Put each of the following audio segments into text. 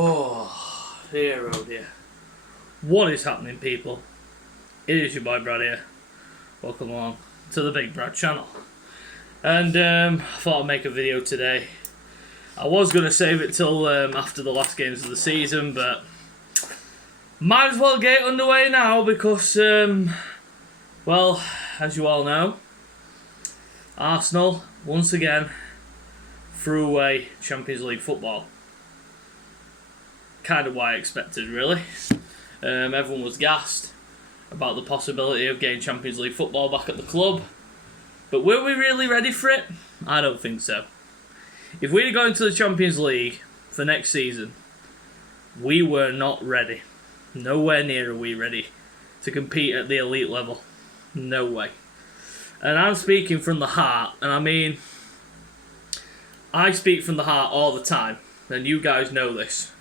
Oh dear, oh dear. What is happening, people? It is your boy Brad here. Welcome along to the Big Brad channel. And I thought I'd make a video today. I was going to save it till after the last games of the season, but might as well get it underway now because, well, as you all know, Arsenal, once again, threw away Champions League football. Kind of what I expected, really. Everyone was gassed about the possibility of getting Champions League football back at the club. But were we really ready for it? I don't think so. If we'd gone to the Champions League for next season, we were not ready. Nowhere near are we ready to compete at the elite level. No way. And I'm speaking from the heart, and I mean, I speak from the heart all the time, and you guys know this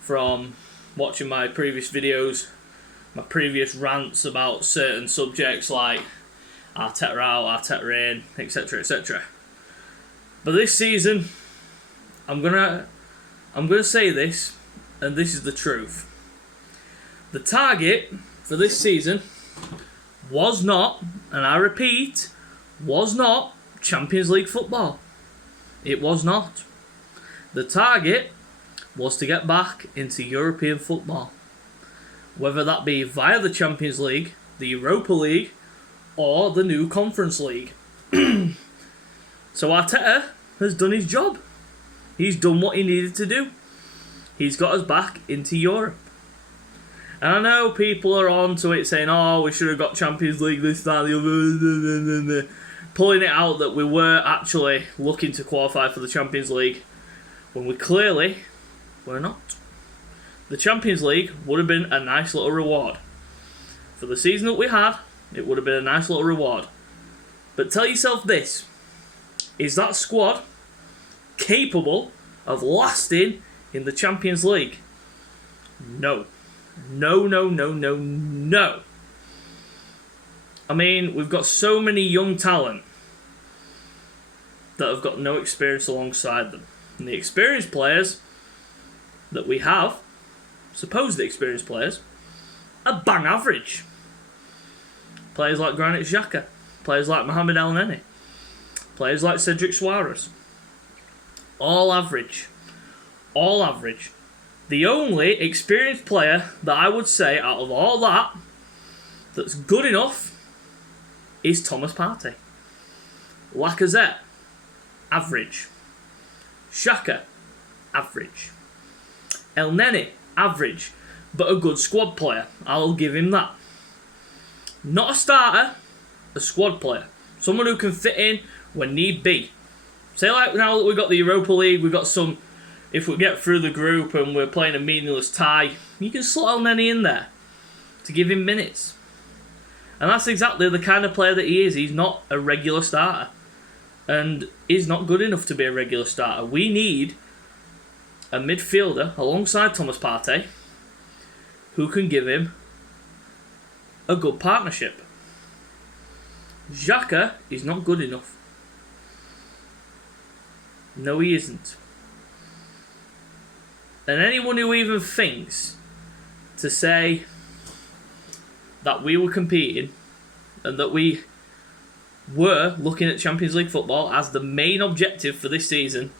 from watching my previous videos, my previous rants about certain subjects like Arteta out, Arteta in, etc, etc. But this season, I'm gonna say this, and this is the truth. The target for this season was not, and I repeat, was not Champions League football. It was not. The target was to get back into European football. Whether that be via the Champions League, the Europa League, or the new Conference League. So Arteta has done his job. He's done what he needed to do. He's got us back into Europe. And I know people are on to it saying, oh, we should have got Champions League this, that, the other. Pulling it out that we were actually looking to qualify for the Champions League when we clearly were not. The Champions League would have been a nice little reward. For the season that we had, it would have been a nice little reward. But tell yourself this, is that squad capable of lasting in the Champions League? No. No, no, no, no, no. I mean, we've got so many young talent that have got no experience alongside them. And the experienced players that we have, supposedly experienced players, are bang average. Players like Granit Xhaka, players like Mohamed El Neni, players like Cedric Suarez. All average. All average. The only experienced player that I would say out of all that that's good enough is Thomas Partey. Lacazette, average. Xhaka, average. El Neni, average, but a good squad player. I'll give him that. Not a starter, a squad player. Someone who can fit in when need be. Say like now that we've got the Europa League, we've got some, if we get through the group and we're playing a meaningless tie, you can slot El Neni in there to give him minutes. And that's exactly the kind of player that he is. He's not a regular starter. And he's not good enough to be a regular starter. We need a midfielder alongside Thomas Partey who can give him a good partnership. Xhaka is not good enough. No, he isn't. And anyone who even thinks to say that we were competing and that we were looking at Champions League football as the main objective for this season,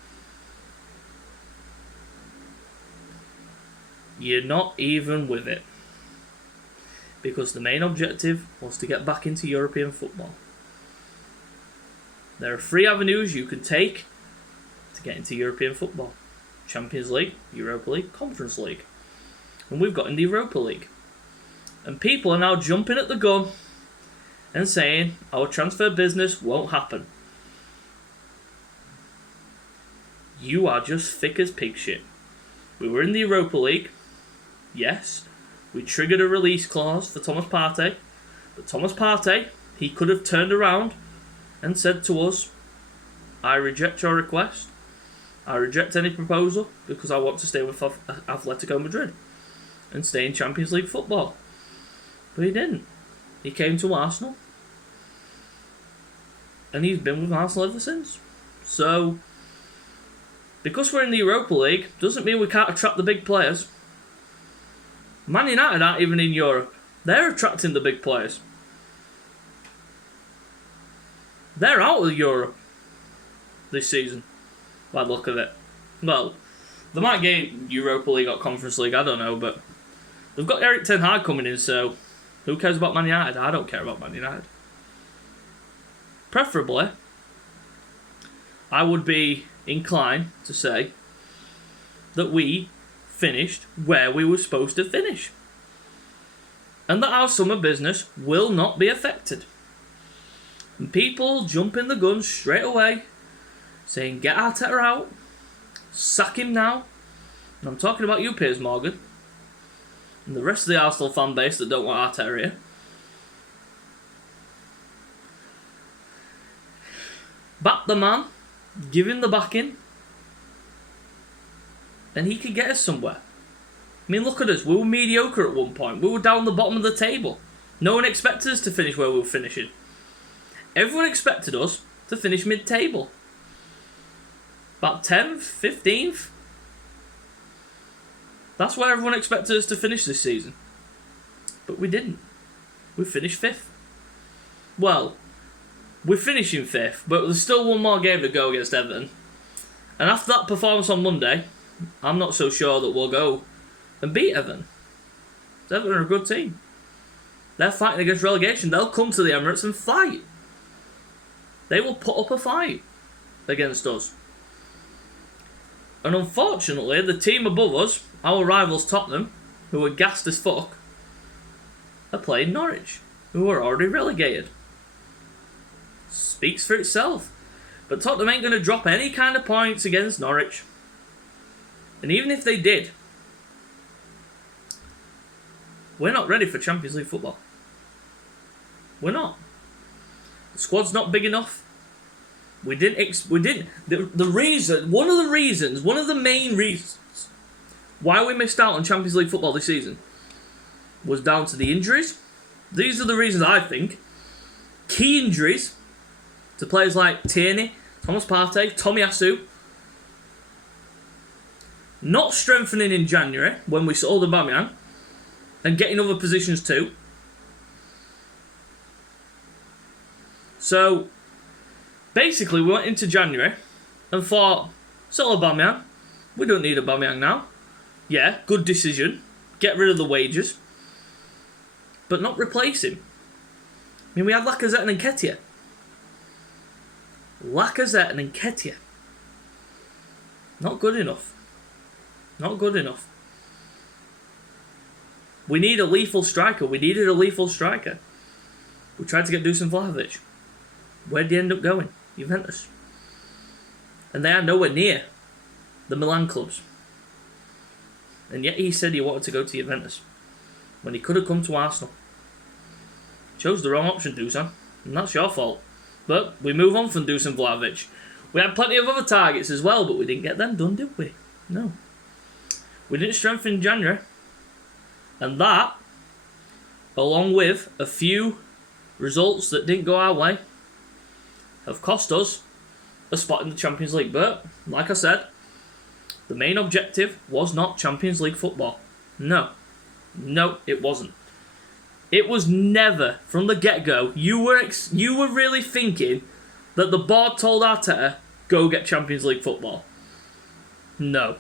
you're not even with it. Because the main objective was to get back into European football. There are 3 avenues you can take to get into European football. Champions League, Europa League, Conference League. And we've got in the Europa League. And people are now jumping at the gun and saying our transfer business won't happen. You are just thick as pig shit. We were in the Europa League. Yes. We triggered a release clause for Thomas Partey. But Thomas Partey, he could have turned around and said to us, I reject your request. I reject any proposal because I want to stay with Atletico Madrid and stay in Champions League football. But he didn't. He came to Arsenal. And he's been with Arsenal ever since. So, Because we're in the Europa League doesn't mean we can't attract the big players. Man United aren't even in Europe. They're attracting the big players. They're out of Europe this season, by the look of it. Well, they might get Europa League or Conference League, I don't know, but they've got Erik ten Hag coming in, so who cares about Man United? I don't care about Man United. Preferably, I would be inclined to say that we finished where we were supposed to finish, and that our summer business will not be affected. And people jumping the gun straight away, saying get Arteta out, sack him now. And I'm talking about you, Piers Morgan, and the rest of the Arsenal fan base that don't want Arteta here. Back the man, give him the backing, and he could get us somewhere. I mean, look at us. We were mediocre at one point. We were down the bottom of the table. No one expected us to finish where we were finishing. Everyone expected us to finish mid-table. About 10th, 15th. That's where everyone expected us to finish this season. But we didn't. We finished 5th. Well, we're finishing 5th, but there's still one more game to go against Everton. And after that performance on Monday, I'm not so sure that we'll go and beat Everton. Everton are a good team. They're fighting against relegation. They'll come to the Emirates and fight. They will put up a fight against us. And unfortunately, the team above us, our rivals Tottenham, who are gassed as fuck, are playing Norwich, who are already relegated. Speaks for itself. But Tottenham ain't going to drop any kind of points against Norwich. And even if they did, we're not ready for Champions League football. We're not. The squad's not big enough. We didn't. The reason, one of the main reasons why we missed out on Champions League football this season was down to the injuries. These are the reasons I think. Key injuries to players like Tierney, Thomas Partey, Tomiyasu. Not strengthening in January when we sold Aubameyang and getting other positions too. So, basically, we went into January and thought, sell Aubameyang. We don't need Aubameyang now. Yeah, good decision. Get rid of the wages. But not replace him. I mean, we had Lacazette and Nketiah. Not good enough. Not good enough. We need a lethal striker. We needed a lethal striker. We tried to get Dusan Vlahovic. Where did he end up going? Juventus. And they are nowhere near the Milan clubs. And yet he said he wanted to go to Juventus when he could have come to Arsenal. Chose the wrong option, Dusan. And that's your fault. But we move on from Dusan Vlahovic. We had plenty of other targets as well, but we didn't get them done, did we? No. We didn't strengthen in January. And that, along with a few results that didn't go our way, have cost us a spot in the Champions League. But, like I said, the main objective was not Champions League football. No, it wasn't. It was never, from the get-go, you were really thinking that the board told Arteta, go get Champions League football. No.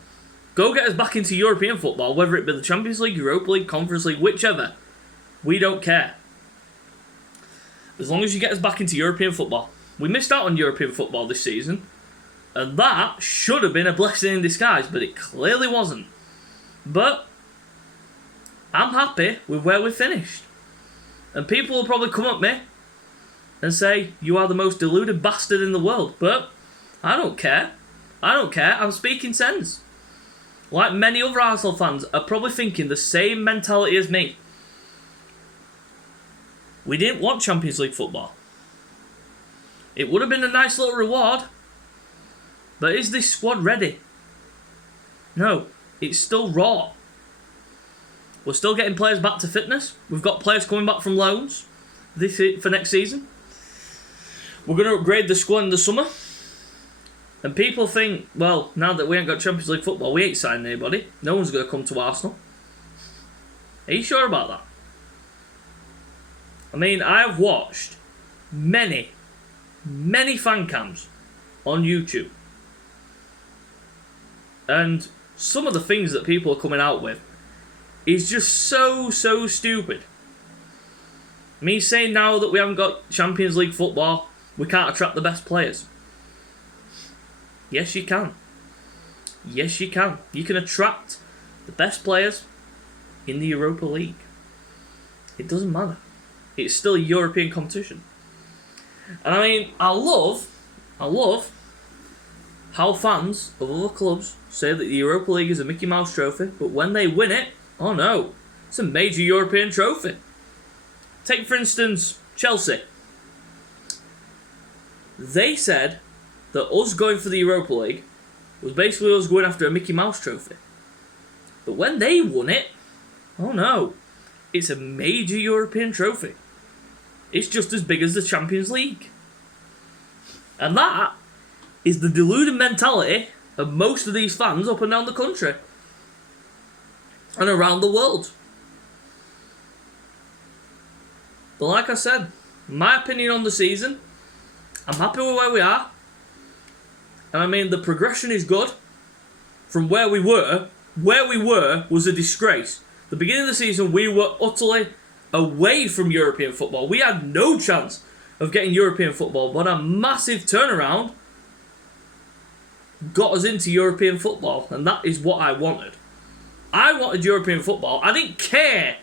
Go get us back into European football, whether it be the Champions League, Europa League, Conference League, whichever. We don't care. As long as you get us back into European football. We missed out on European football this season, and that should have been a blessing in disguise, but it clearly wasn't. But I'm happy with where we finished. And people will probably come at me and say, you are the most deluded bastard in the world. But I don't care. I'm speaking sense. Like many other Arsenal fans are probably thinking the same mentality as me. We didn't want Champions League football. It would have been a nice little reward. But is this squad ready? No, it's still raw. We're still getting players back to fitness. We've got players coming back from loans for next season. We're going to upgrade the squad in the summer. And people think, well, now that we ain't got Champions League football, we ain't signing anybody. No one's going to come to Arsenal. Are you sure about that? I mean, I have watched many fan cams on YouTube. And some of the things that people are coming out with is just so stupid. Me saying now that we haven't got Champions League football, we can't attract the best players. Yes, you can. Yes, you can. You can attract the best players in the Europa League. It doesn't matter. It's still a European competition. And I mean, I love how fans of other clubs say that the Europa League is a Mickey Mouse trophy, but when they win it, oh no, it's a major European trophy. Take, for instance, Chelsea. They said that us going for the Europa League was basically us going after a Mickey Mouse trophy. But when they won it, oh no, it's a major European trophy. It's just as big as the Champions League. And that is the deluded mentality of most of these fans up and down the country and around the world. But like I said, my opinion on the season, I'm happy with where we are. And I mean, the progression is good. From where we were was a disgrace. The beginning of the season, we were utterly away from European football. We had no chance of getting European football, but a massive turnaround got us into European football, and that is what I wanted. I wanted European football. I didn't care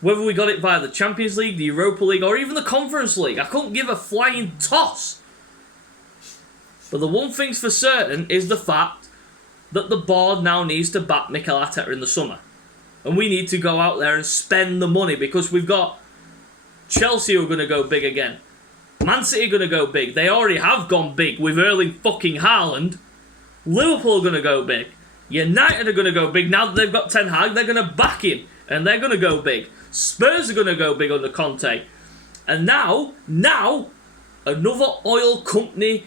whether we got it via the Champions League, the Europa League, or even the Conference League. I couldn't give a flying toss. But the one thing's for certain is the fact that the board now needs to back Mikel Arteta in the summer. And we need to go out there and spend the money, because we've got Chelsea who are going to go big again. Man City are going to go big. They already have gone big with Erling fucking Haaland. Liverpool are going to go big. United are going to go big. Now that they've got Ten Hag, they're going to back him. And they're going to go big. Spurs are going to go big under Conte. And now, another oil company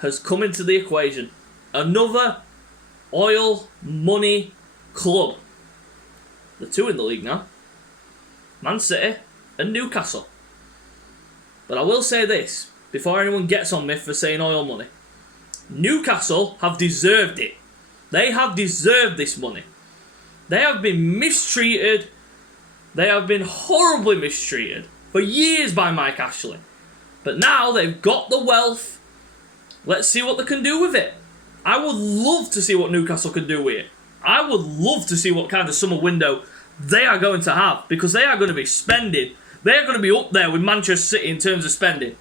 has come into the equation. Another oil money club. The two in the league now. Man City and Newcastle. But I will say this, before anyone gets on me for saying oil money. Newcastle have deserved it. They have deserved this money. They have been mistreated. They have been horribly mistreated for years by Mike Ashley. But now they've got the wealth. Let's see what they can do with it. I would love to see what Newcastle can do with it. I would love to see what kind of summer window they are going to have, because they are going to be spending. They are going to be up there with Manchester City in terms of spending.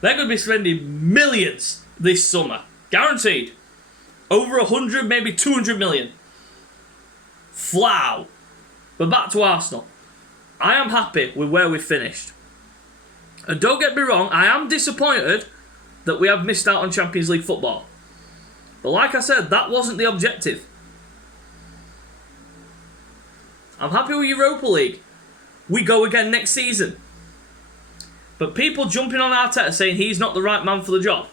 They're going to be spending millions this summer. Guaranteed. Over 100, maybe 200 million. Flow. But back to Arsenal. I am happy with where we finished. And don't get me wrong, I am disappointed that we have missed out on Champions League football. But like I said, that wasn't the objective. I'm happy with Europa League. We go again next season. But people jumping on Arteta saying he's not the right man for the job.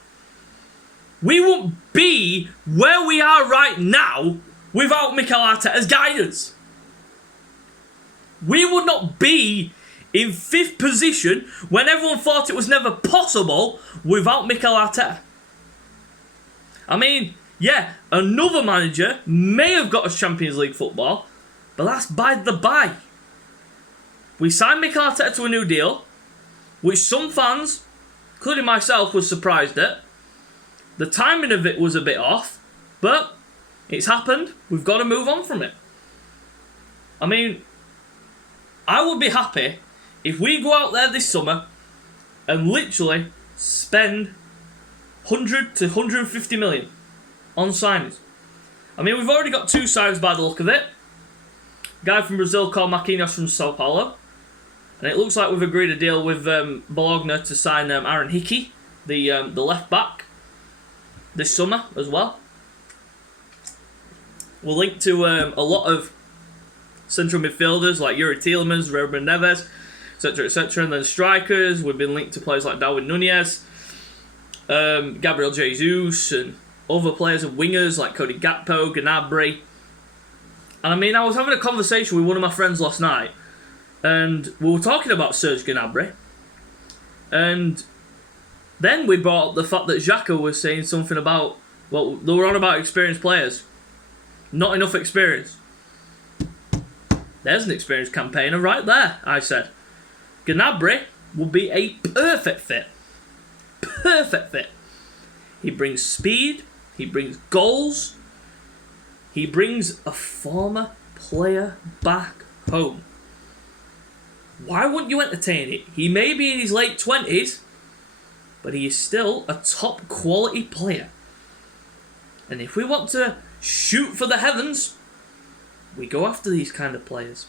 We won't be where we are right now without Mikel Arteta's guidance. We would not be in 5th position when everyone thought it was never possible without Mikel Arteta. I mean, yeah, another manager may have got us Champions League football, but that's by the by. We signed Mikel Arteta to a new deal, which some fans, including myself, was surprised at. The timing of it was a bit off, but it's happened. We've got to move on from it. I mean, I would be happy if we go out there this summer and literally spend 100 to 150 million on signings. I mean, we've already got 2 signings by the look of it. A guy from Brazil called Marquinhos from Sao Paulo. And it looks like we've agreed a deal with Bologna to sign Aaron Hickey, the left back, this summer as well. We're linked to a lot of central midfielders like Yuri Tielemans, Ruben Neves, etc., etc. And then strikers, we've been linked to players like Darwin Nunez, Gabriel Jesus, and other players and wingers like Cody Gakpo, Gnabry. And I mean, I was having a conversation with one of my friends last night, and we were talking about Serge Gnabry. And then we brought up the fact that Xhaka was saying something about, well, they were on about experienced players. Not enough experience. There's an experienced campaigner right there, I said. Gnabry would be a perfect fit. Perfect fit. He brings speed. He brings goals. He brings a former player back home. Why wouldn't you entertain it? He may be in his late 20s, but he is still a top quality player. And if we want to shoot for the heavens, we go after these kind of players.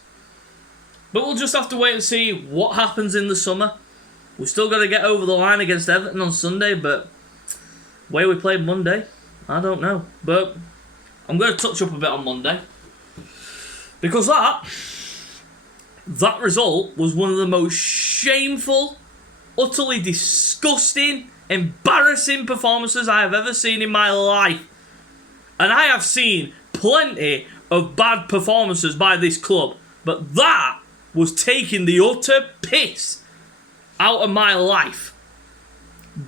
But we'll just have to wait and see what happens in the summer. We've still got to get over the line against Everton on Sunday, but the way we played Monday, I don't know. But I'm going to touch up a bit on Monday. Because that result was one of the most shameful, utterly disgusting, embarrassing performances I have ever seen in my life. And I have seen plenty of bad performances by this club, but that was taking the utter piss out of my life.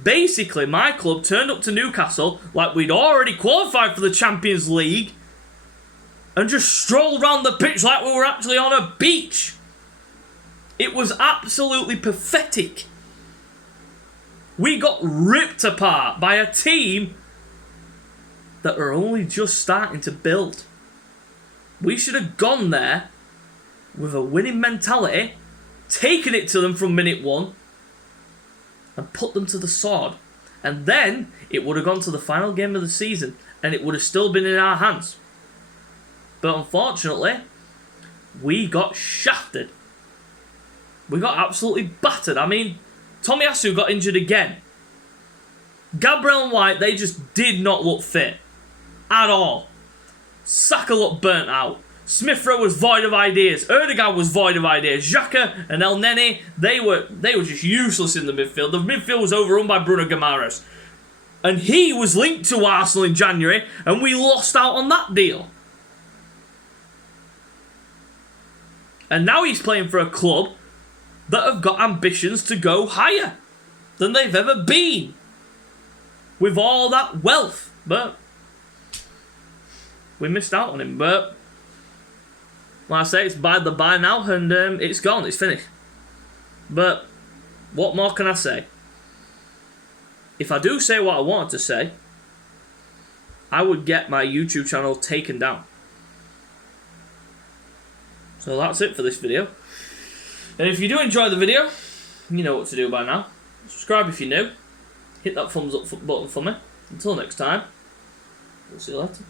Basically, my club turned up to Newcastle like we'd already qualified for the Champions League and just strolled around the pitch like we were actually on a beach. It was absolutely pathetic. We got ripped apart by a team that are only just starting to build. We should have gone there with a winning mentality, taken it to them from minute one, and put them to the sword. And then it would have gone to the final game of the season, and it would have still been in our hands. But unfortunately, we got shafted. We got absolutely battered. I mean, Tomiyasu got injured again. Gabriel and White, they just did not look fit. At all. Saka looked burnt out. Smith Rowe was void of ideas. Erdogan was void of ideas. Xhaka and El Neni, they were just useless in the midfield. The midfield was overrun by Bruno Guimaraes. And he was linked to Arsenal in January, and we lost out on that deal. And now he's playing for a club that have got ambitions to go higher than they've ever been. With all that wealth. But we missed out on him. But like I say, it's by the by now, and it's gone, it's finished. But what more can I say? If I do say what I wanted to say, I would get my YouTube channel taken down. So that's it for this video. And if you do enjoy the video, you know what to do by now. Subscribe if you're new. Hit that thumbs up button for me. Until next time, we'll see you later.